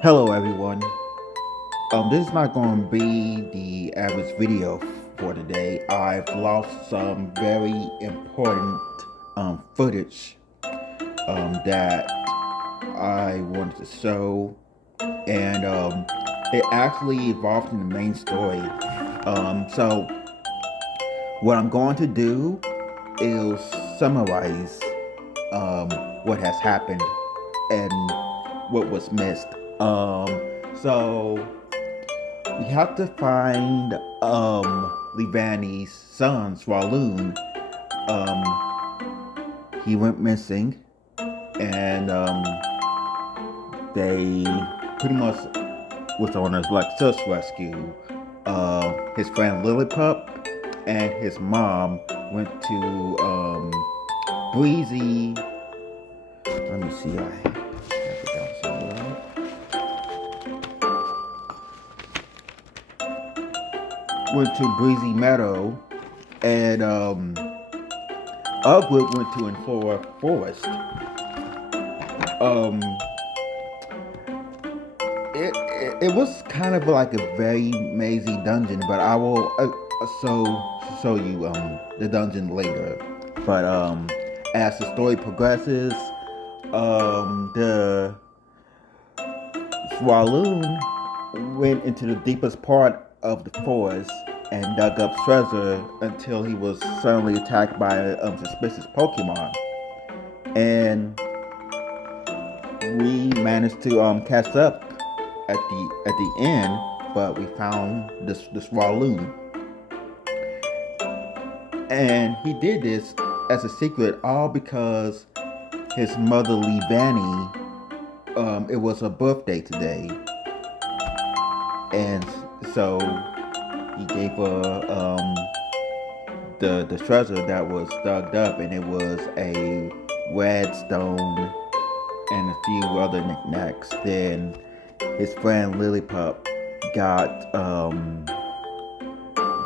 Hello everyone. This is not going to be the average video for today. I've lost some very important footage that I wanted to show, and it actually evolved in the main story. So what I'm going to do is summarize um, what has happened and what was missed. So we have to find Levani's son, Swaloon. He went missing, and they pretty much was on a like search rescue. His friend Lillipup and his mom went to Breezy. Let me see. I have it down somewhere. Went to Breezy Meadow, and Upwood went to Inflora Forest. Um, it was kind of like a very mazy dungeon, but I will show you the dungeon later. But as the story progresses, the Swaloon went into the deepest part of the forest and dug up treasure until he was suddenly attacked by a suspicious Pokemon. And we managed to catch up at the end, but we found the Swaloon. And he did this as a secret, all because his mother Levani, it was her birthday today, and so he gave her the treasure that was dug up, and it was a red stone and a few other knickknacks. Then his friend Lillipup got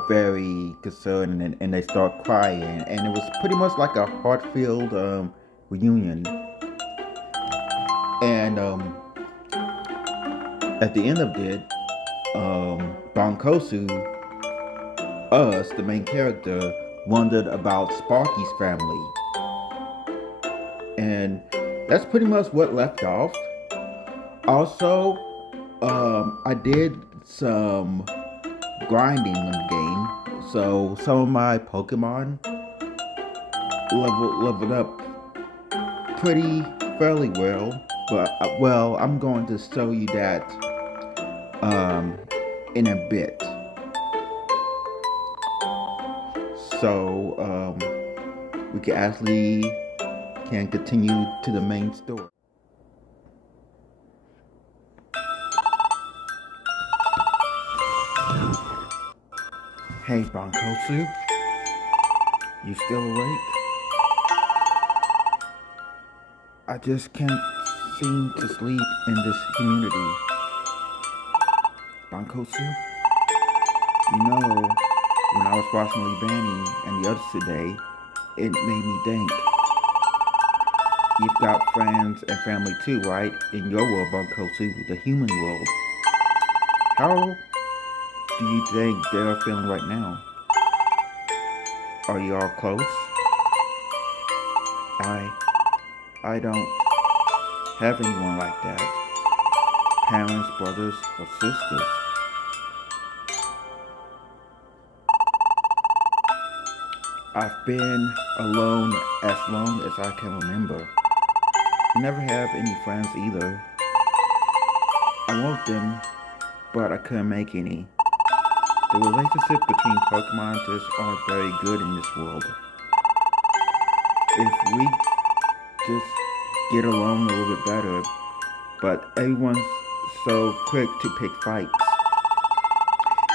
very concerned, and they start crying, and it was pretty much like a heart-filled reunion. And at the end of it, Bonkosu, us, the main character, wondered about Sparky's family. And that's pretty much what left off. Also, I did some grinding in the game, so some of my Pokemon leveled up pretty fairly well. But well, I'm going to show you that in a bit. So we can continue to the main story. Hey, Bankosu, you still awake? I just can't seem to sleep in this community. Bankosu, you know, when I was watching Libani and the others today, it made me think. You've got friends and family too, right? In your world, Bankosu, the human world. How do you think they're feeling right now? Are you all close? I don't have anyone like that. Parents, brothers, or sisters. I've been alone as long as I can remember. Never have any friends either. I want them, but I couldn't make any. The relationship between Pokemon just aren't very good in this world. If we just get along a little bit better, but everyone's so quick to pick fights.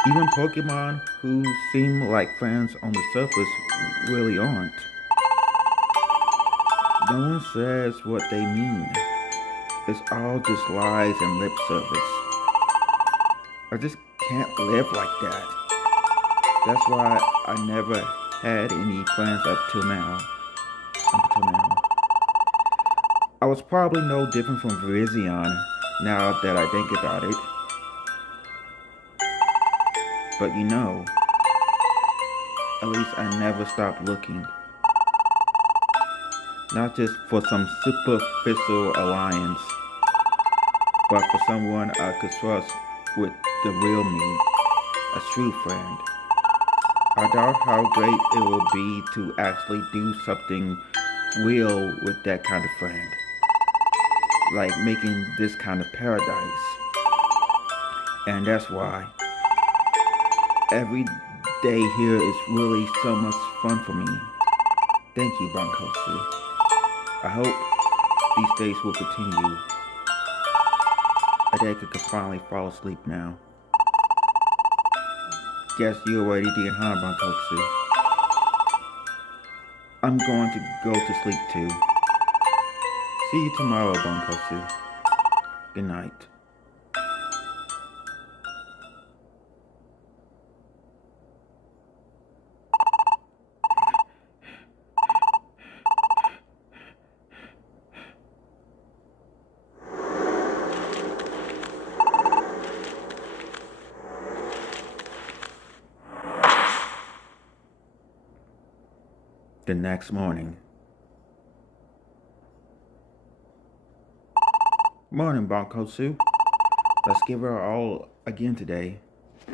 Even Pokemon who seem like friends on the surface really aren't. No one says what they mean. It's all just lies and lip service. I just can't live like that. That's why I never had any friends up till now. I was probably no different from Virizion now that I think about it. But you know, at least I never stopped looking. Not just for some superficial alliance, but for someone I could trust with the real me, a true friend. I doubt how great it will be to actually do something real with that kind of friend. Like making this kind of paradise. And that's why every day here is really so much fun for me. Thank you, Bankotsu. I hope these days will continue. I think I could finally fall asleep now. Guess you already did, huh, Bankotsu? I'm going to go to sleep too. See you tomorrow, Bankotsu. Good night. The next morning. Morning, Bankotsu. Let's give her all again today.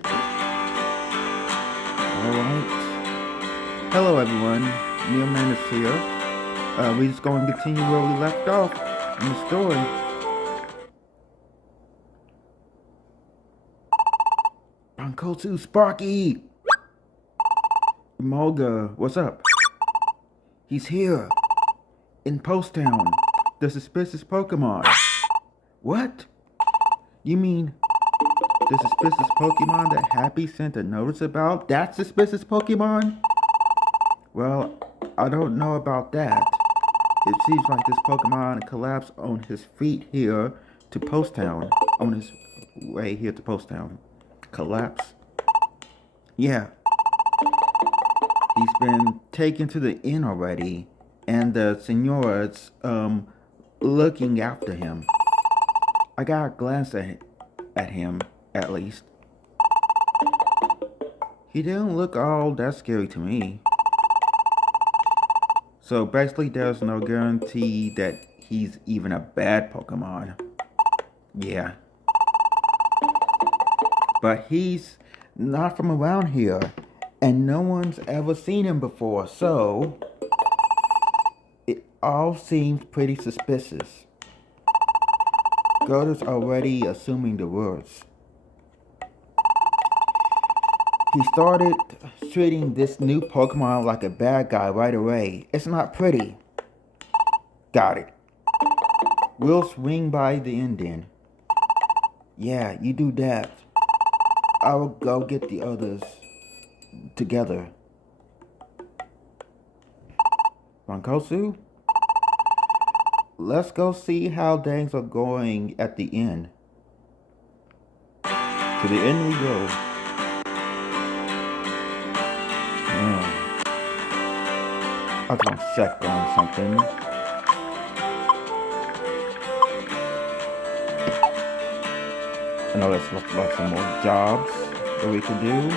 Alright. Hello, everyone. Neomanist here. We're just going to continue where we left off in the story. Bankotsu, Sparky! Mulga, what's up? He's here. In Post Town. The suspicious Pokemon. What? You mean the suspicious Pokemon that Happy sent a notice about? That suspicious Pokemon? Well, I don't know about that. It seems like this Pokemon collapsed on his feet here to Post Town. On his way here to Post Town. Collapse? Yeah. He's been taken to the inn already. And the Senora's, looking after him. I got a glance at him, at least. He didn't look all that scary to me. So basically there's no guarantee that he's even a bad Pokemon. Yeah. But he's not from around here, and no one's ever seen him before, so it all seems pretty suspicious. Gerda's already assuming the worst. He started treating this new Pokemon like a bad guy right away. It's not pretty. Got it. We'll swing by the inn then. Yeah, you do that. I'll go get the others together. Bankotsu? Let's go see how things are going at the inn. To the inn we go. I was gonna check on something. I know there's like some more jobs that we can do.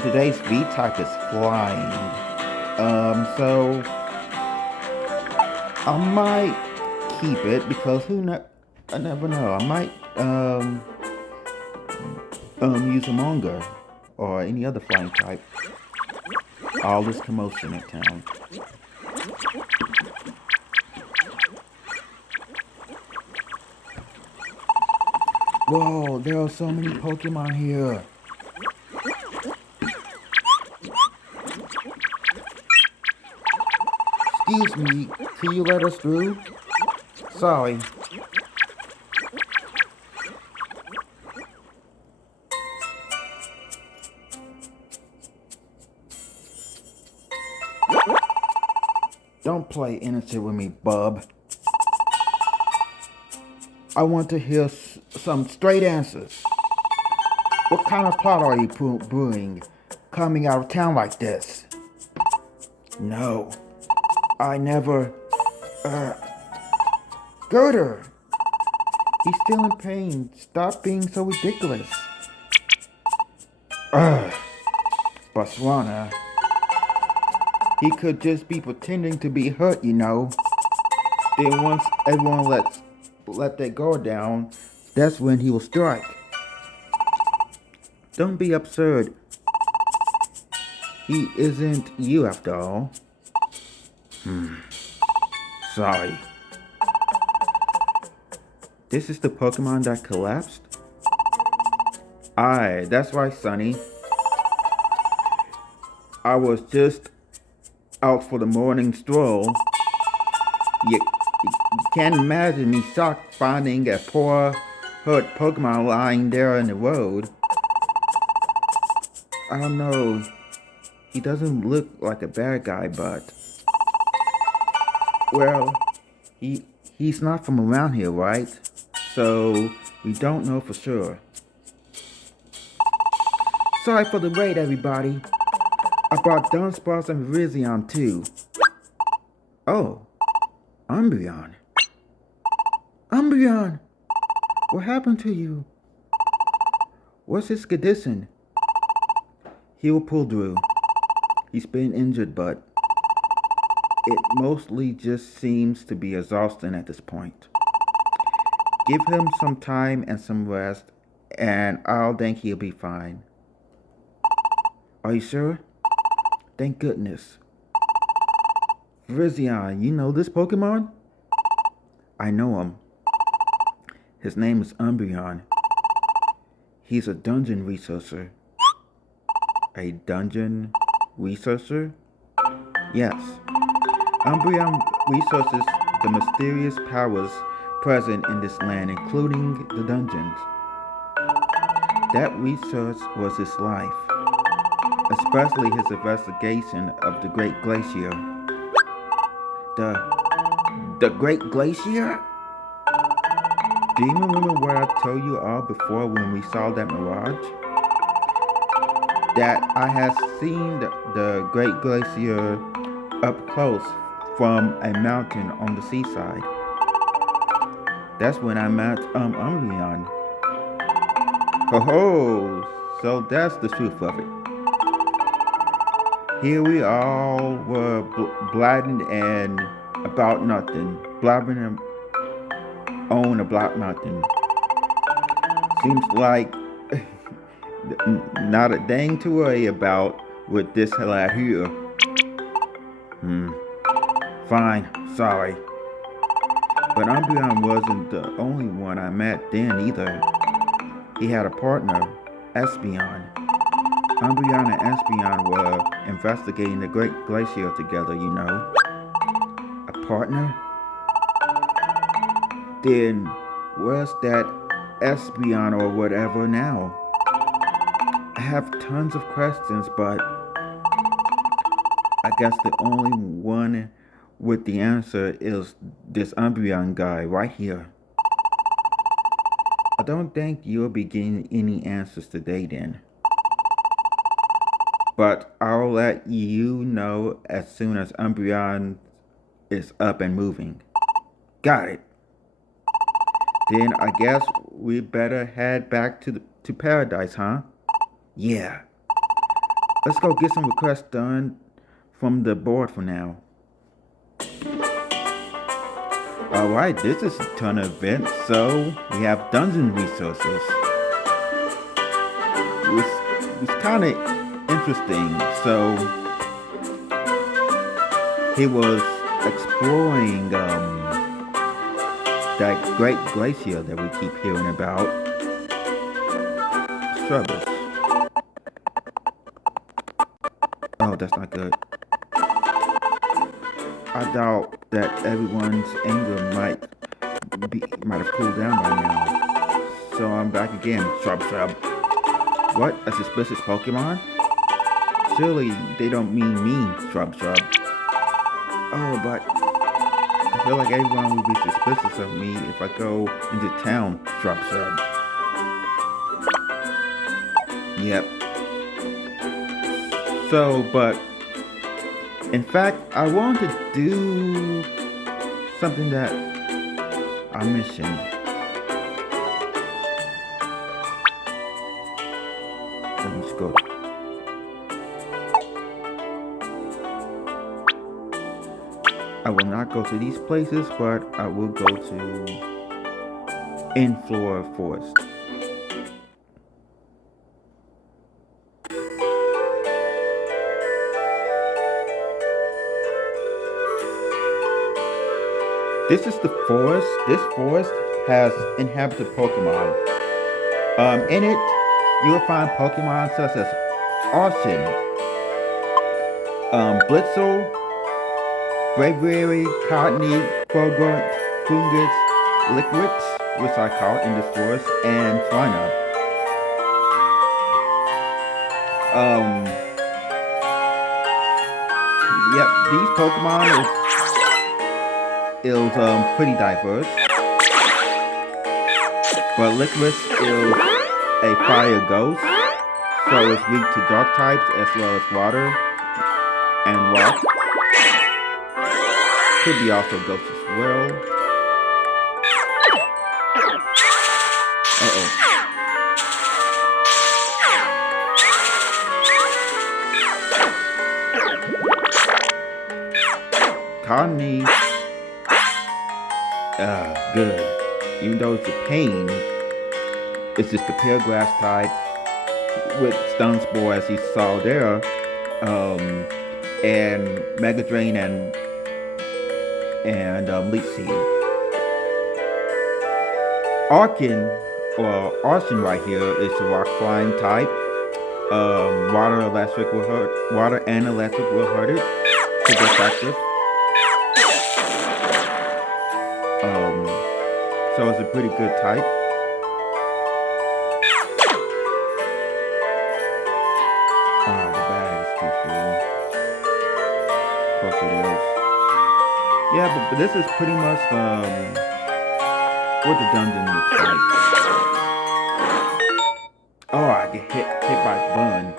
Today's V-type is flying. So I might keep it because I never know. I might use a manga or any other flying type. All this commotion in town. Whoa, there are so many Pokemon here. Excuse me, can you let us through? Sorry. Don't play innocent with me, bub. I want to hear some straight answers. What kind of plot are you brewing coming out of town like this? No, I never... Gerda! He's still in pain. Stop being so ridiculous. Ugh. Botswana. He could just be pretending to be hurt, you know. Then once everyone let their guard down, that's when he will strike. Don't be absurd. He isn't you after all. Sorry. This is the Pokemon that collapsed? Aye, that's right, Sonny. I was just out for the morning stroll. You can't imagine me shocked finding a poor, hurt Pokemon lying there in the road. I don't know. He doesn't look like a bad guy, but... Well, he's not from around here, right? So, we don't know for sure. Sorry for the wait, everybody. I brought Dunsparce and Virizion, too. Oh, Umbreon. Umbreon! What happened to you? What's his condition? He will pull through. He's been injured, but it mostly just seems to be exhausting at this point. Give him some time and some rest, and I'll think he'll be fine. Are you sure? Thank goodness. Virizion, you know this Pokemon? I know him. His name is Umbreon. He's a dungeon researcher. A dungeon researcher? Yes. Umbreon researches the mysterious powers present in this land, including the dungeons. That research was his life, especially his investigation of the Great Glacier. The Great Glacier? Do you remember what I told you all before when we saw that mirage? That I had seen the Great Glacier up close from a mountain on the seaside. That's when I met Umbreon. Ho, so that's the truth of it. Here we all were blabbing and about nothing, blabbing on about nothing. Seems like not a dang to worry about with this lad here. Fine, sorry. But Umbreon wasn't the only one I met then either. He had a partner, Espeon. Umbreon and Espeon were investigating the Great Glacier together, you know. A partner? Then where's that Espeon or whatever now? I have tons of questions, but I guess the only one with the answer is this Umbreon guy right here. I don't think you'll be getting any answers today then. But I'll let you know as soon as Umbreon is up and moving. Got it. Then I guess we better head back to Paradise, huh? Yeah. Let's go get some requests done from the board for now. Alright, this is a ton of events, so we have dungeon resources. It was kind of interesting. So he was exploring that Great Glacier that we keep hearing about. Struggles. Oh, that's not good. I doubt that everyone's anger might have cooled down by now. So I'm back again, Shrub. What? A suspicious Pokemon? Surely they don't mean me, Shrub. Oh, but I feel like everyone would be suspicious of me if I go into town, Shrub. Yep. So, but in fact, I want to do something that I mentioned. Let me just go. I will not go to these places, but I will go to in-floor forest. This is the forest. This forest has inhabited Pokemon. In it, you will find Pokemon such as Arson, Blitzel, Braviary, Cottony, Frogrunt, Fungus, Liquids, which I caught in this forest, and Flynna. Yep, these Pokemon is pretty diverse. But Liquid is a fire ghost, so it's weak to dark types as well as water and rock. Could be also ghost as well. Uh-oh. Cottony, good. Even though it's a pain, it's just a pure grass type with Stun Spore as you saw there, and Mega Drain and Leech Seed. Arson right here is a rock flying type. Water and electric will hurt it. Super effective. So it's a pretty good type. The bag is too full. Of course it is. Yeah, but this is pretty much what the dungeon looks like. Oh, I get hit by burn.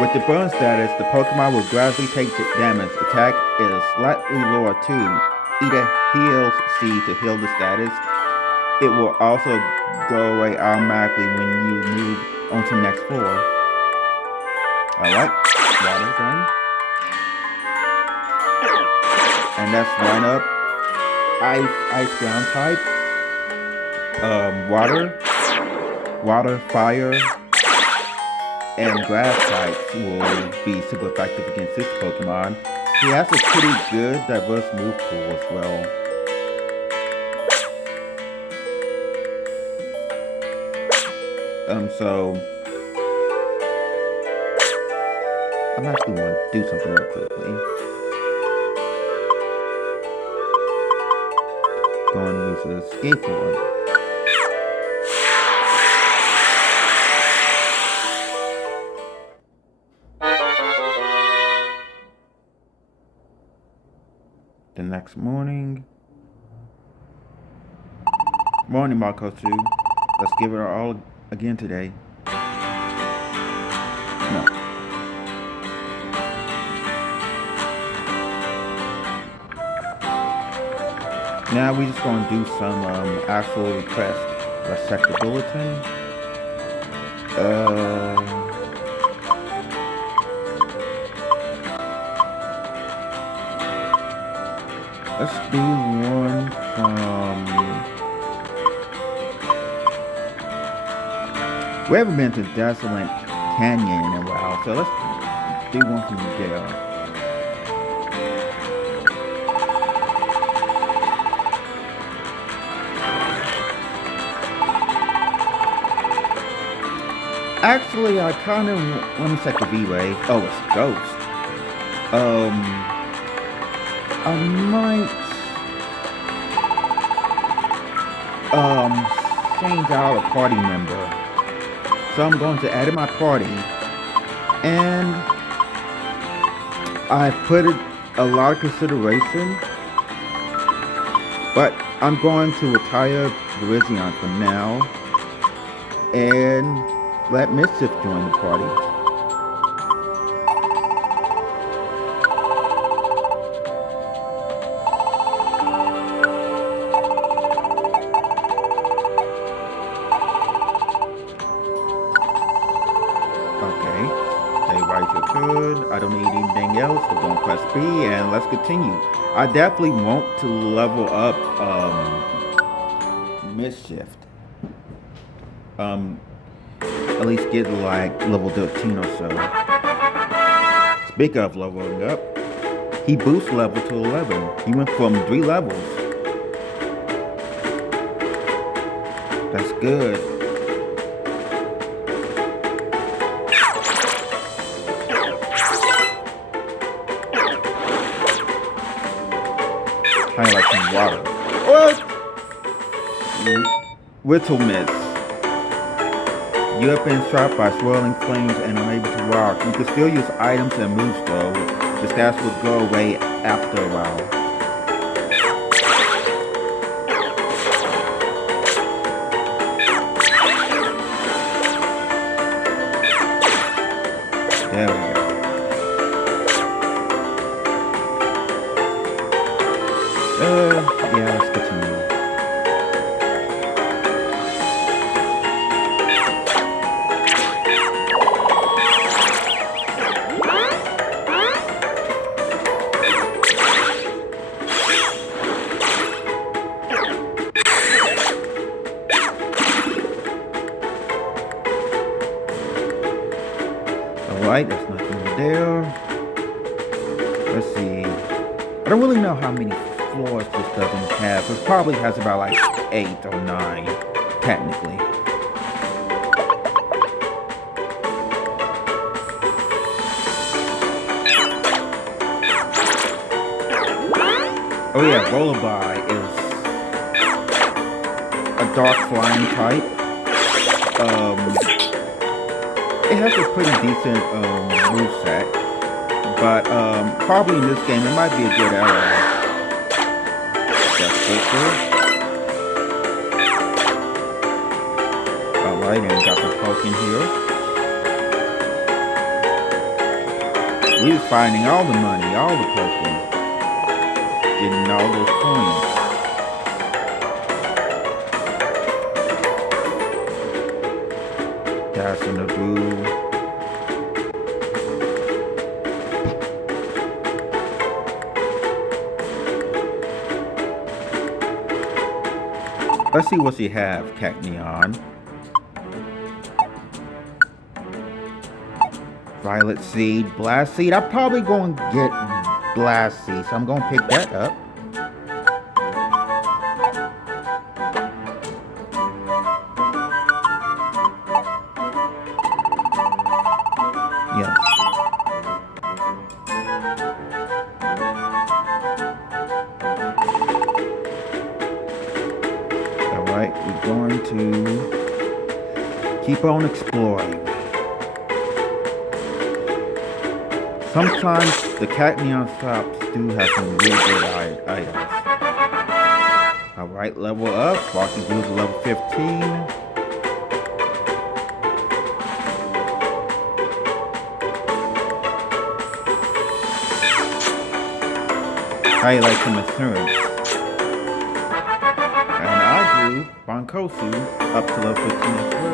With the burn status, the Pokemon will gradually take damage. Attack is slightly lower too. Eat a heal seed to heal the status. It will also go away automatically when you move onto the next floor. Alright, water gun. And that's line up. Ice ground type. Water, fire, and grass types will be super effective against this Pokemon. He has a pretty good diverse move pool as well. So I'm actually going to do something real quickly. Going to use a skateboard. The next morning. Morning, Marco 2. Let's give it our all again today. No. Now we just gonna do some actual requests. Let's check the bulletin. Let's do one from. We haven't been to Desolate Canyon in a while, so let's do one from there. Actually, I kind of let me check the V-Wave. Oh, it's Ghost. I might change out a party member. So I'm going to add in my party, and I've put it a lot of consideration, but I'm going to retire Virizion for now and let Mischief join the party. press B, and let's continue. I definitely want to level up Mischief. At least get like level 13 or so. Speaking of leveling up, he boosts level to 11. He went from 3 levels. That's good. Kind of like some water. What? Whittle Miss. You have been shot by swirling flames and unable to walk. You can still use items and moves though. The stats will go away after a while. There we go. Yeah, let's continue. Alright, there's nothing there. Let's see. I don't really know how many floors this doesn't have. It probably has about like 8 or 9, technically. Oh yeah, Rollaby is a dark flying type. It has a pretty decent moveset, but probably in this game it might be a good ally. That's quicker. Alright, and we got the Pokémon here. We're finding all the money, all the Pokémon. Getting all those coins. That's in the blue. Let's see what you have, Cacneon. Violet Seed, Blast Seed. I'm probably going to get Blast Seed, so I'm going to pick that up. Yes. Alright, we're going to keep on exploring. Sometimes the Cacneon shops do have some really good items. Alright, level up. Sparky Blue's level 15. How you like some assurance? And I grew Bonkosu up to level 15 as well.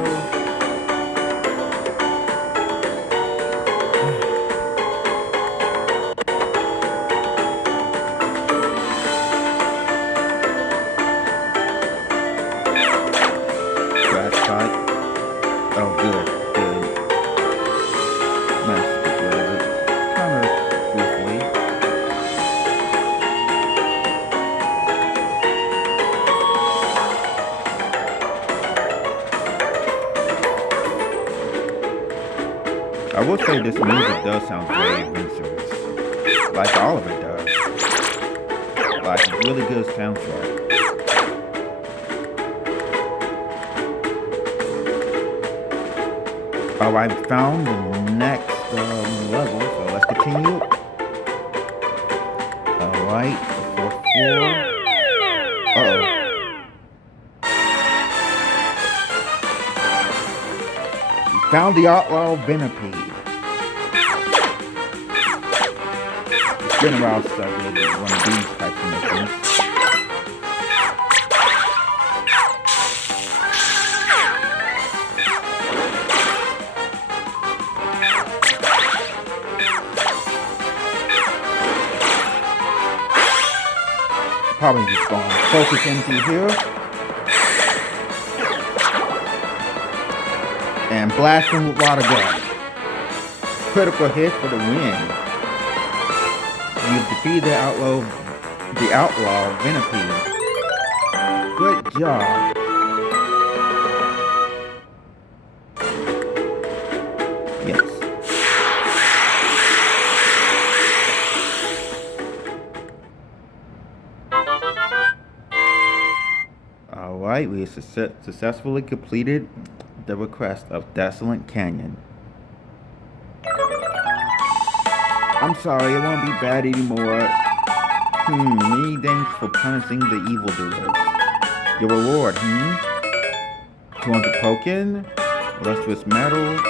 Oh, good, good. Nice, good. Kind of swiftly. I will say this music does sound very adventurous. Like all of it does. Like a really good soundtrack. Alright, found the next level, so let's continue. Alright, the 4th floor. Uh-oh. We found the Outlaw Venipede. It's been a while since I did one of these types of missions. probably just going to focus into here and blast him with water gun. Critical hit for the win. You've defeated the outlaw Venipede. Good job. Yes. Alright, we successfully completed the request of Desolate Canyon. I'm sorry, it won't be bad anymore. Many thanks for punishing the evildoers. Your reward, 200 token, lustrous metals,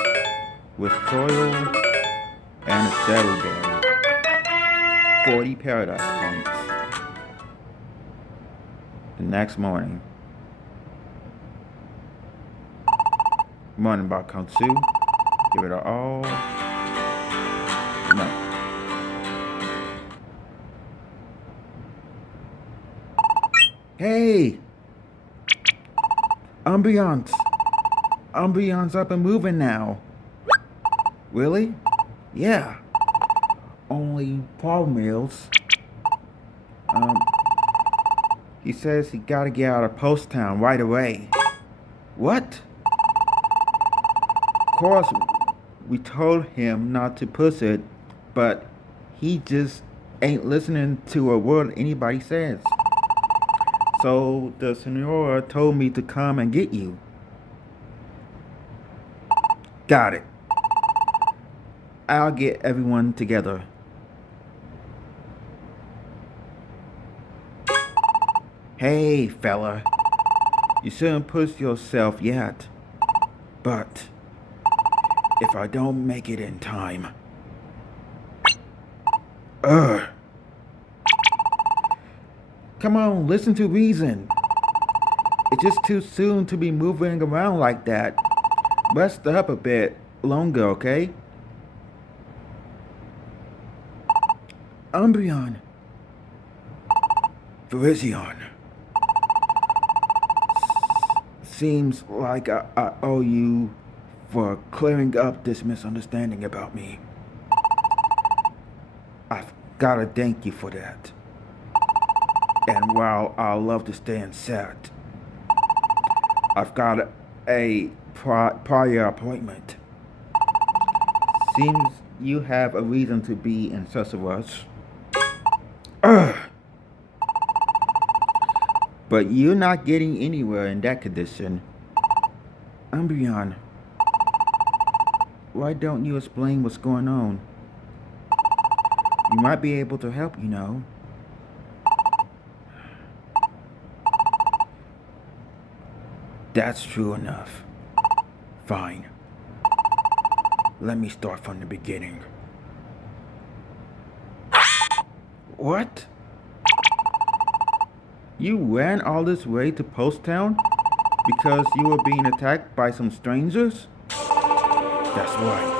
with soil, and a saddle berry. 40 paradise points. The next morning. Morning about Konsu. Give it a all. No. Hey! Ambiance up and moving now. Really? Yeah. Only problem is, he says he gotta get out of Post Town right away. What? Of course, we told him not to push it, but he just ain't listening to a word anybody says. So the Senora told me to come and get you. Got it. I'll get everyone together. Hey, fella. You shouldn't push yourself yet. But if I don't make it in time. Come on, listen to reason. It's just too soon to be moving around like that. Rest up a bit longer, okay? Umbreon. Virizion. Seems like I owe you for clearing up this misunderstanding about me. I've gotta thank you for that. And while I love to stay in set, I've got a prior appointment. Seems you have a reason to be in such a rush. But you're not getting anywhere in that condition. Umbreon, why don't you explain what's going on? You might be able to help, you know. That's true enough. Fine. Let me start from the beginning. What? You ran all this way to Post Town because you were being attacked by some strangers? That's right.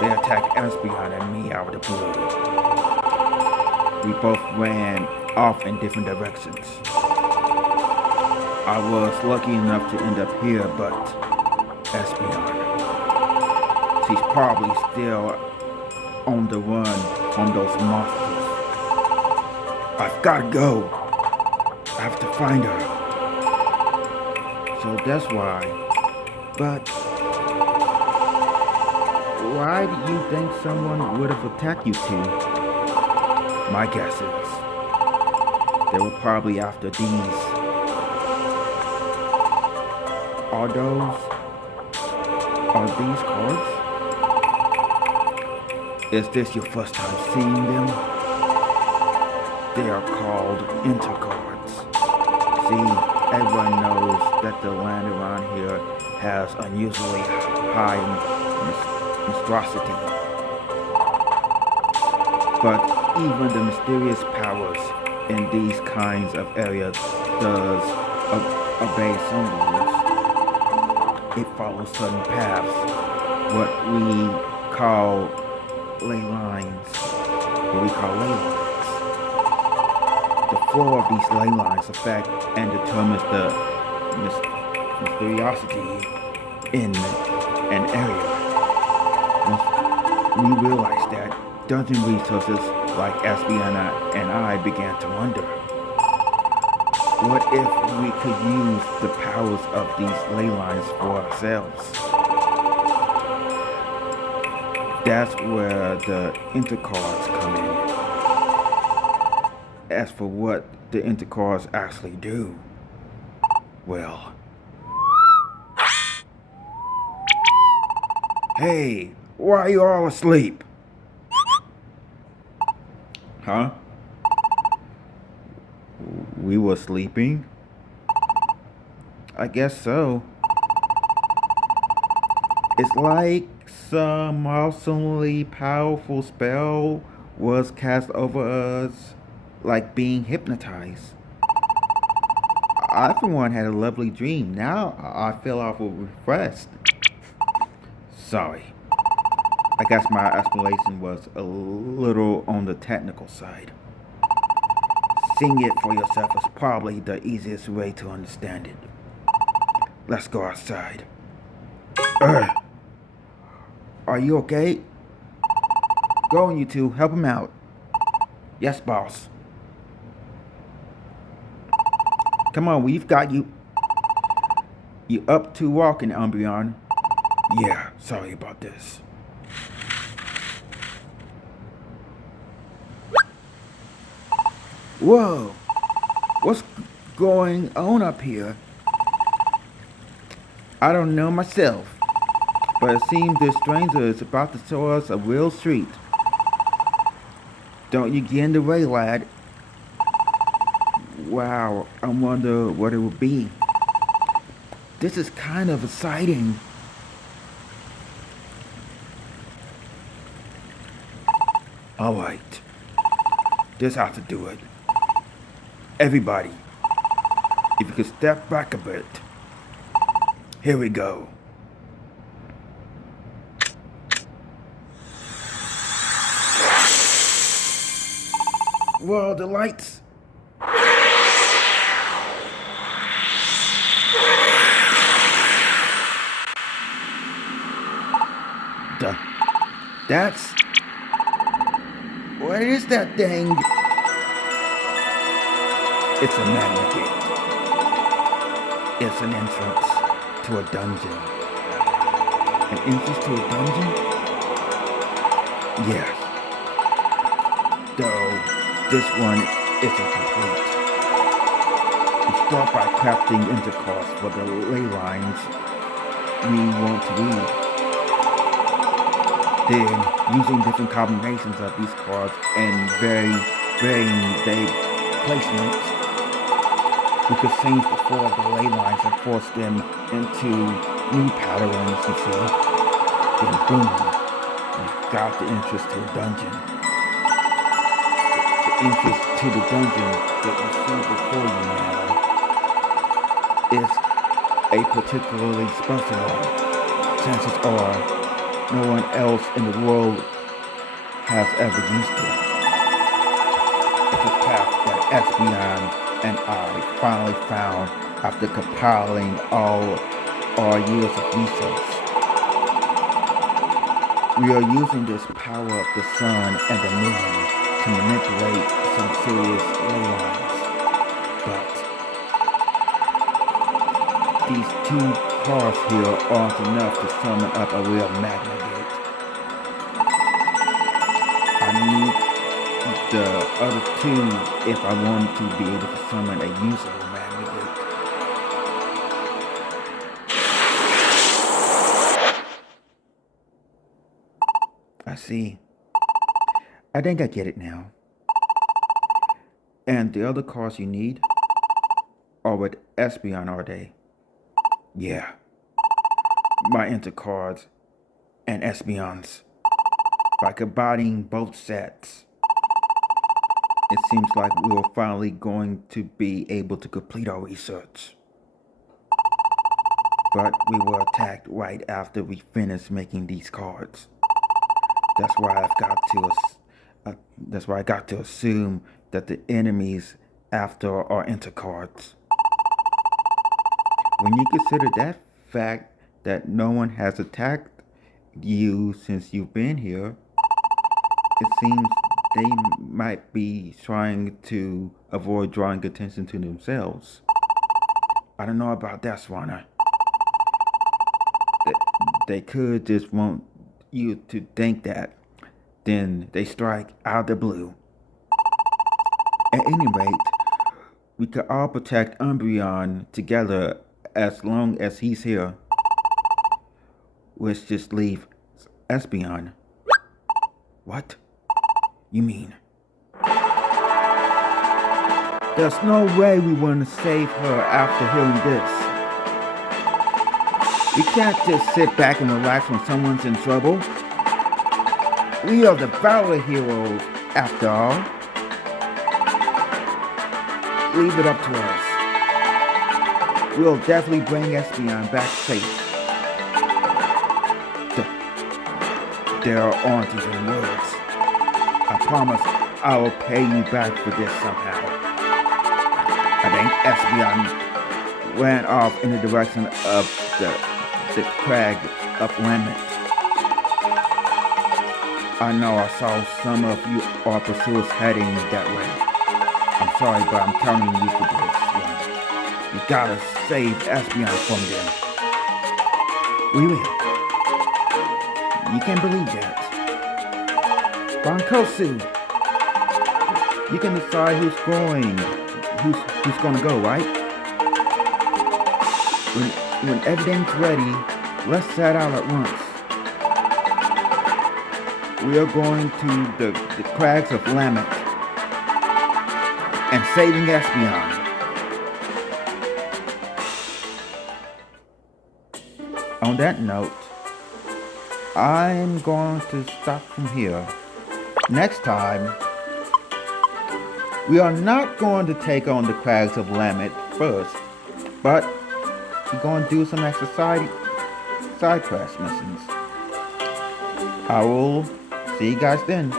They attacked Espeon and me out of the blue. We both ran off in different directions. I was lucky enough to end up here, but Espeon, she's probably still on the run from those monsters. I've gotta go. I have to find her. So that's why. But why do you think someone would have attacked you two? My guess is they were probably after these. Are these cards? Is this your first time seeing them? They are called intercards. See, everyone knows that the land around here has unusually high monstrosity. But even the mysterious powers in these kinds of areas does obey some rules. It follows certain paths, what we call ley lines. The flow of these ley lines affect and determines the mysteriosity in an area. Once we realized that, dungeon researchers like Asbiana and I began to wonder, what if we could use the powers of these ley lines for ourselves? That's where the intercards come in. As for what the intercards actually do, well... Hey, why are you all asleep? Huh? We were sleeping? I guess so. It's like some awesomely powerful spell was cast over us, like being hypnotized. I, for one, had a lovely dream. Now I feel awful refreshed. Sorry. I guess my explanation was a little on the technical side. Seeing it for yourself is probably the easiest way to understand it. Let's go outside. Ugh. Are you okay? Go on, you two. Help him out. Yes, boss. Come on, we've got you. You up to walking, Umbreon? Yeah, sorry about this. Whoa! What's going on up here? I don't know myself, but it seems this stranger is about to show us a real treat. Don't you get in the way, lad. Wow, I wonder what it will be. This is kind of exciting. Alright, this has to do it. Everybody, if you could step back a bit. Here we go. Whoa, the lights. That's... What is that thing? It's a magnet gate. It's an entrance to a dungeon. An entrance to a dungeon? Yes. Though this one isn't complete. We start by crafting intercourse for the ley lines we want to read. Then, using different combinations of these cards and varying their placements, we could change the flow of the ley lines and force them into new patterns, you see. Then boom, we've got the entrance to a dungeon. The entrance to the dungeon that you see before you now is a particularly special one. Chances are no one else in the world has ever used it. It's a path that Espeon and I finally found after compiling all our years of research. We are using this power of the sun and the moon to manipulate some serious ley lines. But these two cards here aren't enough to summon up a real magnet gate. I need the other two if I want to be able to summon a usable magnet gate. I see. I think I get it now. And the other cards you need are with Espeon, are they? Yeah. My intercards and Espeons. By combining both sets, it seems like we are finally going to be able to complete our research. But we were attacked right after we finished making these cards. That's why I got to assume that the enemies after our intercards. When you consider that fact that no one has attacked you since you've been here, it seems they might be trying to avoid drawing attention to themselves. I don't know about that, Swanner. They could just want you to think that. Then they strike out of the blue. At any rate, we could all protect Umbreon together as long as he's here. Let's just leave Espeon. What? You mean? There's no way we want to save her after hearing this. We can't just sit back and relax when someone's in trouble. We are the Valor Hero, after all. Leave it up to us. We'll definitely bring Espeon back safe. There aren't even words. I promise I will pay you back for this somehow. I think Espeon ran off in the direction of the crag of Lament. I know I saw some of you our pursuers heading that way. I'm sorry, but I'm counting you for this one. You gotta save Espeon from them. We will. You can believe that. Bonkosu, you can decide who's gonna go, right? When everything's ready, let's set out at once. We are going to the crags of Lamet and saving Espeon. On that note, I'm going to stop from here. Next time, we are not going to take on the crags of Lamet first, but we're going to do some extra side quest missions. I will see you guys then.